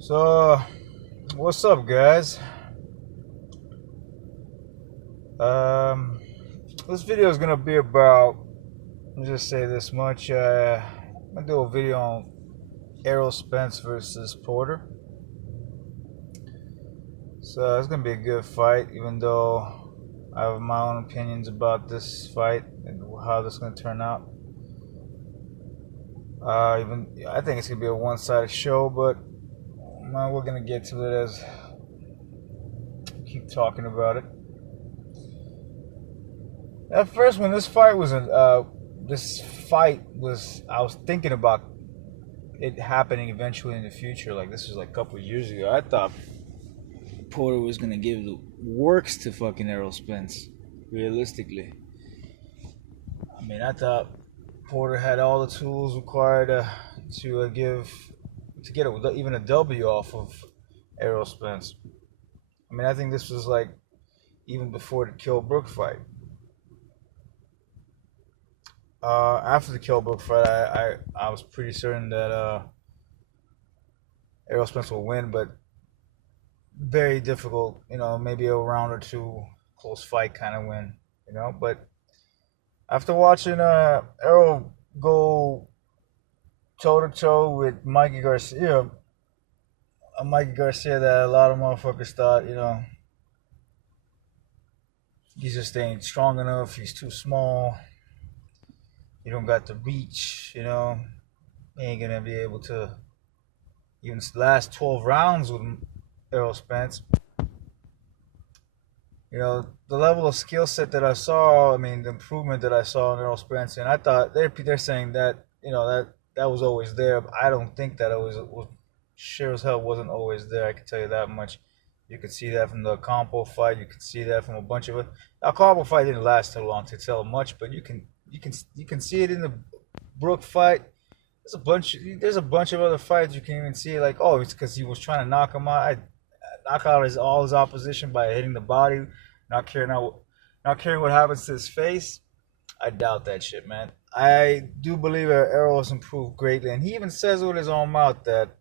So, what's up, guys? Um, this video is gonna be about. Let me just say this much. I'm gonna do a video on Errol Spence versus Porter. So it's gonna be a good fight, even though I have my own opinions about this fight and how this is gonna turn out. Even I think it's gonna be a one-sided show, but we're gonna get to it as we keep talking about it. At first, when this fight was I was thinking about it happening eventually in the future. Like this was like a couple of years ago. I thought Porter was gonna give the works to fucking Errol Spence. Realistically, I mean, I thought Porter had all the tools required to get even a W off of Errol Spence. I mean, I think this was like even before the Kell Brook fight. After the Kell Brook fight, I was pretty certain that Errol Spence will win, but very difficult. Maybe a round or two, close fight kind of win. But after watching Errol go toe to toe with Mikey Garcia, that a lot of motherfuckers thought, he's just ain't strong enough. He's too small. You don't got the reach. He ain't gonna be able to even last 12 rounds with Errol Spence. The level of skill set that I saw, I mean, the improvement that I saw in Errol Spence, and I thought they're saying that that was always there. But I don't think that it was sure as hell wasn't always there. I can tell you that much. You could see that from the Campo fight. You could see that from a bunch of it. Now, Campo fight didn't last too long to tell much, but you can see it in the Brook fight. There's a bunch of other fights you can even see, like, oh, it's because he was trying to knock him out. Knock out all his opposition by hitting the body, not caring what happens to his face. I doubt that shit, man. I do believe that Errol has improved greatly, and he even says with his own mouth that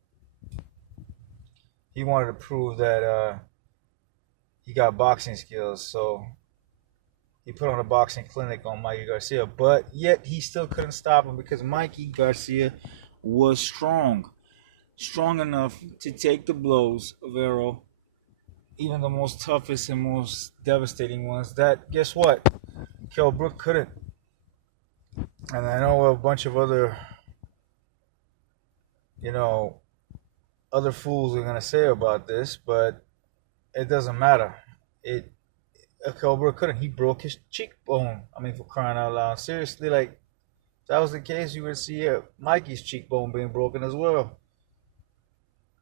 he wanted to prove that he got boxing skills. So he put on a boxing clinic on Mikey Garcia, but yet he still couldn't stop him because Mikey Garcia was strong enough to take the blows of Errol, even the most toughest and most devastating ones. That, guess what? Kell Brook couldn't. And I know a bunch of other fools are gonna say about this, but it doesn't matter. Kell Brook couldn't. He broke his cheekbone. I mean, for crying out loud. Seriously, like, if that was the case, you would see Mikey's cheekbone being broken as well.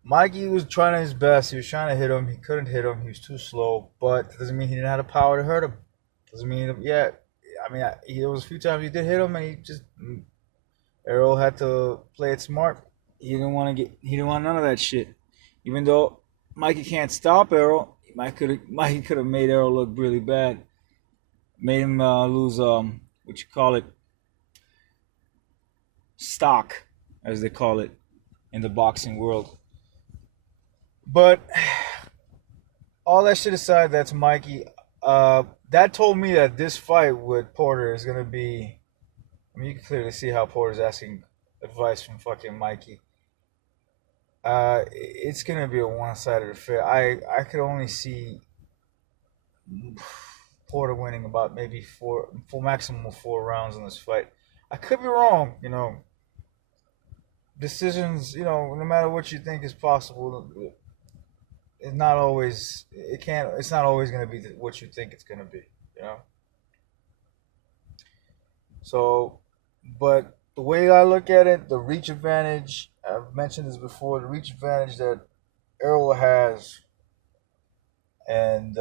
Mikey was trying his best. He was trying to hit him. He couldn't hit him. He was too slow. But that doesn't mean he didn't have the power to hurt him. Doesn't mean, yeah. I mean, there was a few times he did hit him, and Errol had to play it smart. He didn't want none of that shit. Even though Mikey can't stop Errol, Mikey could have made Errol look really bad. Made him lose stock, as they call it in the boxing world. But all that shit aside, that's Mikey. That told me that this fight with Porter is gonna be. I mean, you can clearly see how Porter's asking advice from fucking Mikey. It's gonna be a one-sided affair. I could only see Porter winning about maybe four maximum of 4 rounds in this fight. I could be wrong. Decisions. No matter what you think is possible. It's not always going to be what you think it's going to be, So, but the way I look at it, the reach advantage, I've mentioned this before, the reach advantage that Errol has, and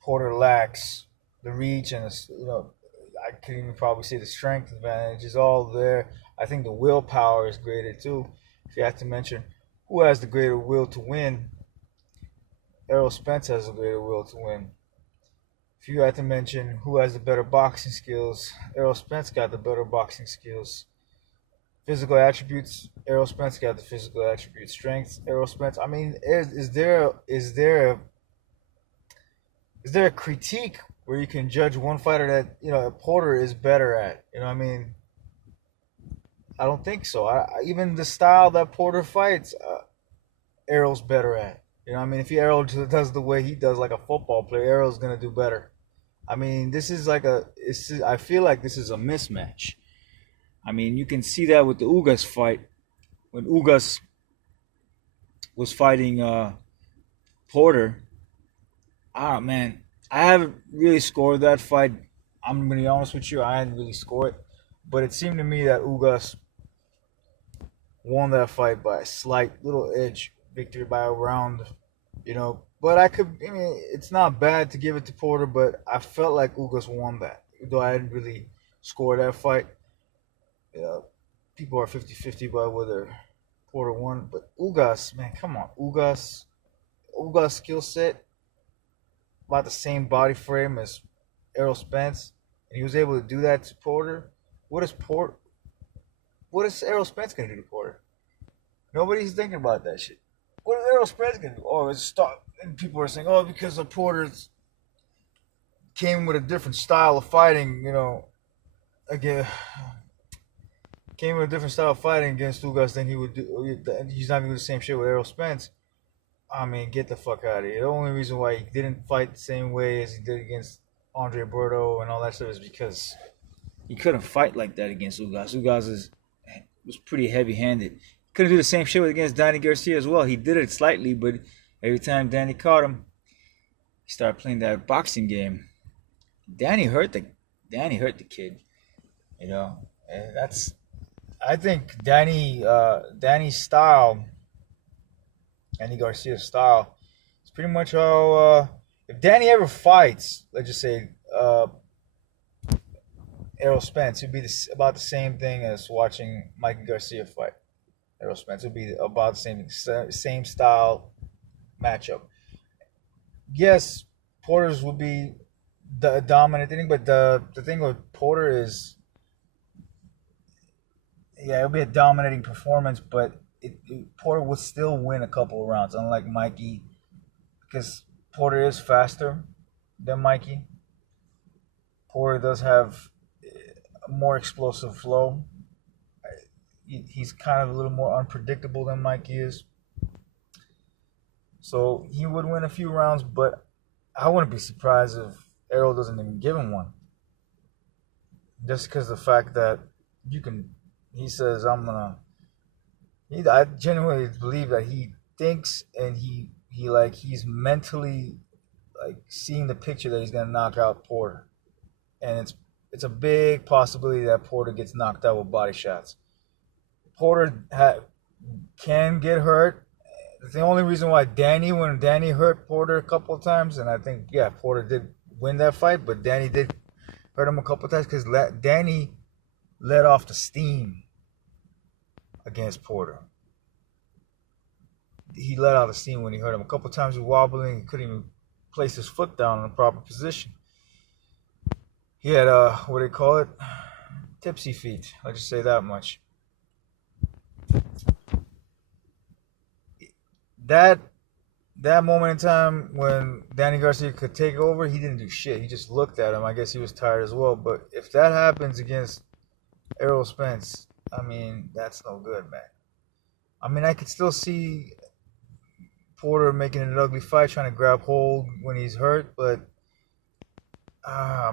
Porter lacks the reach, and I can even probably say the strength advantage is all there. I think the willpower is greater too. If you have to mention who has the greater will to win, Errol Spence has the greater will to win. If you had to mention who has the better boxing skills, Errol Spence got the better boxing skills. physical attributes. Errol Spence got the physical attributes. Strength. Errol Spence. I mean, is there a critique where you can judge one fighter that Porter is better at? I mean, I don't think so. Even the style that Porter fights, Errol's better at. I mean, if he Errol does the way he does, like a football player, Errol's gonna do better. I mean, this is like I feel like this is a mismatch. I mean, you can see that with the Ugas fight when Ugas was fighting Porter. Ah, man, I haven't really scored that fight. I'm gonna be honest with you, I hadn't really scored it, but it seemed to me that Ugas won that fight by a slight little edge victory by a round. But I mean, it's not bad to give it to Porter, but I felt like Ugas won that, though I didn't really score that fight. Yeah, people are 50-50 about whether Porter won, but Ugas, man, come on, Ugas skill set, about the same body frame as Errol Spence, and he was able to do that to Porter. What is Porter? What is Errol Spence gonna do to Porter? Nobody's thinking about that shit. What is Errol Spence gonna do? Oh, it's stop. And people are saying, oh, because the Porter came with a different style of fighting. Again, came with a different style of fighting against Ugas than he would do. He's not gonna do the same shit with Errol Spence. I mean, get the fuck out of here. The only reason why he didn't fight the same way as he did against Andre Berto and all that stuff is because he couldn't fight like that against Ugas. Ugas was pretty heavy-handed. He couldn't do the same shit against Danny Garcia as well. He did it slightly, but every time Danny caught him, he started playing that boxing game. Danny hurt the kid. And I think Danny's style, Danny Garcia's style, is pretty much how. If Danny ever fights, let's just say Errol Spence, it'd be about the same thing as watching Mikey Garcia fight Errol Spence. It'd be about the same style matchup. Yes, Porter's would be the dominant thing, but the thing with Porter is, yeah, it'll be a dominating performance, but Porter would still win a couple of rounds, unlike Mikey, because Porter is faster than Mikey. Porter does have a more explosive flow. He's kind of a little more unpredictable than Mikey is. So he would win a few rounds, but I wouldn't be surprised if Errol doesn't even give him one. Just because of the fact that he says, I genuinely believe that he thinks and he's mentally seeing the picture that he's going to knock out Porter. And it's a big possibility that Porter gets knocked out with body shots. Porter can get hurt. The only reason why when Danny hurt Porter a couple of times, and I think, yeah, Porter did win that fight, but Danny did hurt him a couple of times because Danny let off the steam against Porter. He let out the steam when he hurt him. A couple of times he was wobbling, he couldn't even place his foot down in the proper position. He had, what do they call it? Tipsy feet. I'll just say that much. That moment in time when Danny Garcia could take over, he didn't do shit. He just looked at him. I guess he was tired as well. But if that happens against Errol Spence, I mean, that's no good, man. I mean, I could still see Porter making it an ugly fight, trying to grab hold when he's hurt, but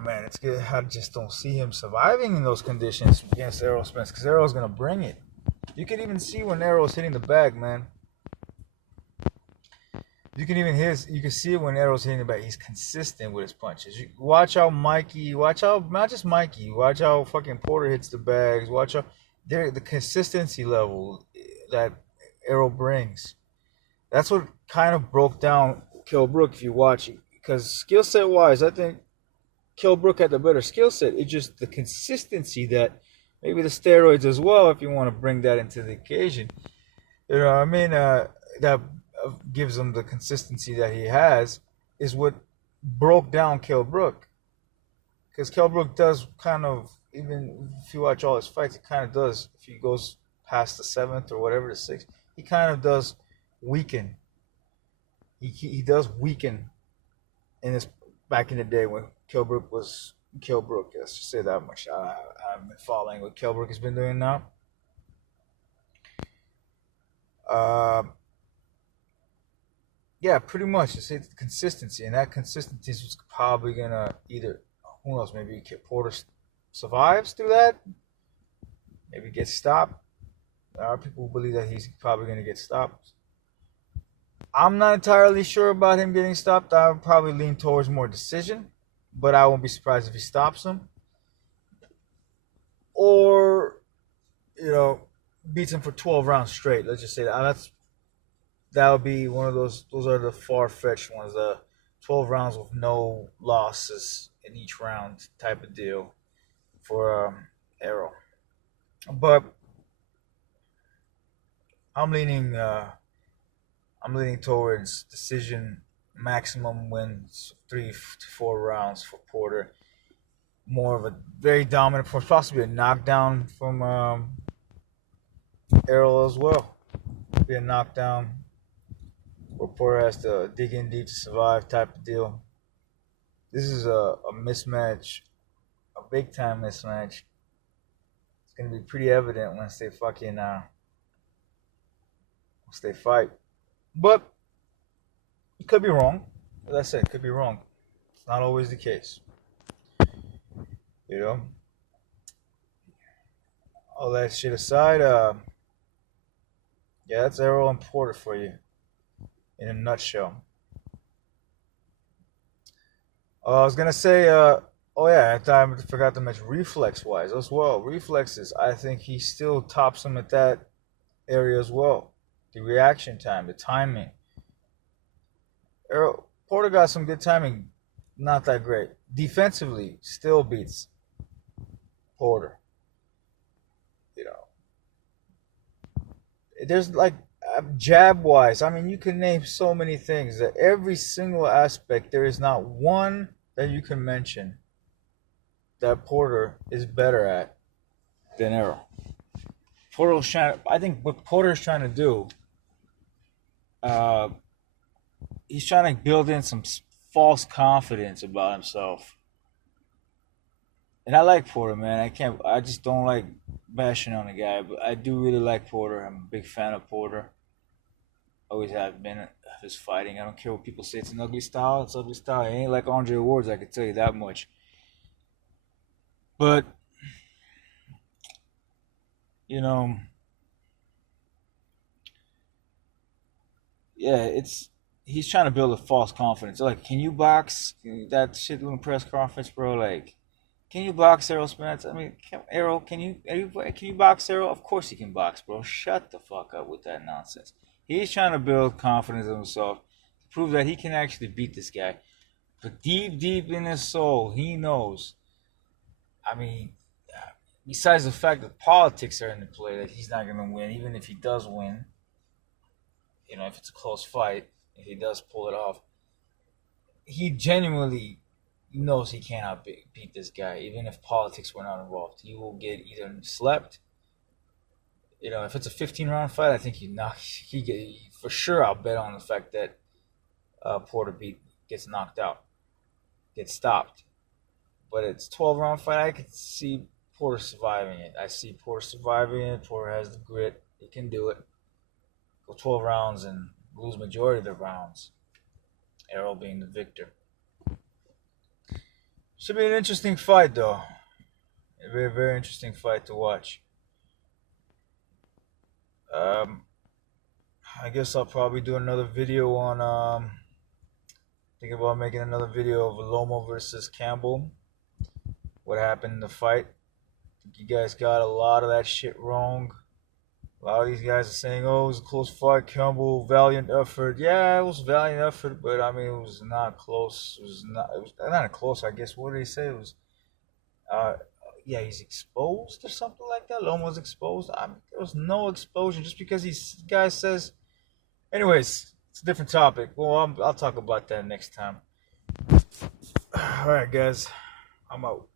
man, it's good. I just don't see him surviving in those conditions against Errol Spence because Errol's gonna bring it. You can even see when Errol's hitting the bag, man. You can see it when Errol's hitting the bag. He's consistent with his punches. Watch how not just Mikey, watch how fucking Porter hits the bags. Watch how the consistency level that Errol brings. That's what kind of broke down Kell Brook if you watch it. Because skill set wise, I think Kell Brook had the better skill set. It's just the consistency that maybe the steroids as well, if you want to bring that into the occasion. You know what I mean? That gives him the consistency that he has is what broke down Kell Brook. Because Kell Brook does kind of, even if you watch all his fights, it kind of does. If he goes past the 7th or whatever, the 6th, he kind of does weaken. He does weaken in his back in the day when Kilbrook was Kilbrook. Let's just say that much. I've been following what Kilbrook has been doing now. Yeah, pretty much. It's consistency, and that consistency is probably gonna either, who knows, maybe Porter survives through that, maybe gets stopped. There are people who believe that he's probably gonna get stopped. I'm not entirely sure about him getting stopped. I would probably lean towards more decision, but I won't be surprised if he stops him, or beats him for 12 rounds straight. Let's just say that would be one of those. Those are the far-fetched ones. The 12 rounds with no losses in each round type of deal for Errol. But I'm leaning towards decision, maximum wins, 3 to 4 rounds for Porter. More of a very dominant, possibly a knockdown from Errol as well. Be a knockdown where Porter has to dig in deep to survive type of deal. This is a mismatch, a big time mismatch. It's gonna be pretty evident once they fight. But it could be wrong. As I said, it could be wrong. It's not always the case. All that shit aside, yeah, that's Errol and Porter for you in a nutshell. I was gonna say, oh yeah, I forgot to mention reflex-wise as well. Reflexes, I think he still tops him at that area as well. The reaction time, the timing. Porter got some good timing, not that great. Defensively, still beats Porter. There's like jab wise. I mean, you can name so many things that every single aspect, there is not one that you can mention that Porter is better at than Errol. I think what Porter's trying to do, he's trying to build in some false confidence about himself. And I like Porter, man. I just don't like bashing on the guy, but I do really like Porter. I'm a big fan of Porter. Always have been of his fighting. I don't care what people say. It's an ugly style. It's ugly style. It ain't like Andre Ward's, I can tell you that much. But, yeah, he's trying to build a false confidence. Like, can you box? That shit in the press conference, bro, like, can you box Errol Spence? I mean, Errol, can you box Errol? Of course he can box, bro. Shut the fuck up with that nonsense. He's trying to build confidence in himself to prove that he can actually beat this guy. But deep in his soul, he knows. I mean, besides the fact that politics are in the play, that he's not going to win, even if he does win, if it's a close fight, if he does pull it off, he genuinely knows he cannot beat this guy, even if politics were not involved. He will get either slept. If it's a 15-round fight, I think for sure. I'll bet on the fact that Porter gets knocked out, gets stopped. But it's 12-round fight. I could see Porter surviving it. I see Porter surviving it. Porter has the grit. He can do it. Go 12 rounds and lose majority of the rounds. Errol being the victor. Should be an interesting fight, though. A very, very interesting fight to watch. I guess I'll probably do another video on. Think about making another video of Lomo versus Campbell. What happened in the fight? I think you guys got a lot of that shit wrong. A lot of these guys are saying, "Oh, it was a close fight, Campbell, valiant effort." Yeah, it was valiant effort, but I mean, it was not close. It was not close. I guess what did he say? It was, yeah, he's exposed or something like that. Lomo was exposed. There was no explosion just because guy says. Anyways, it's a different topic. Well, I'll talk about that next time. All right, guys, I'm out.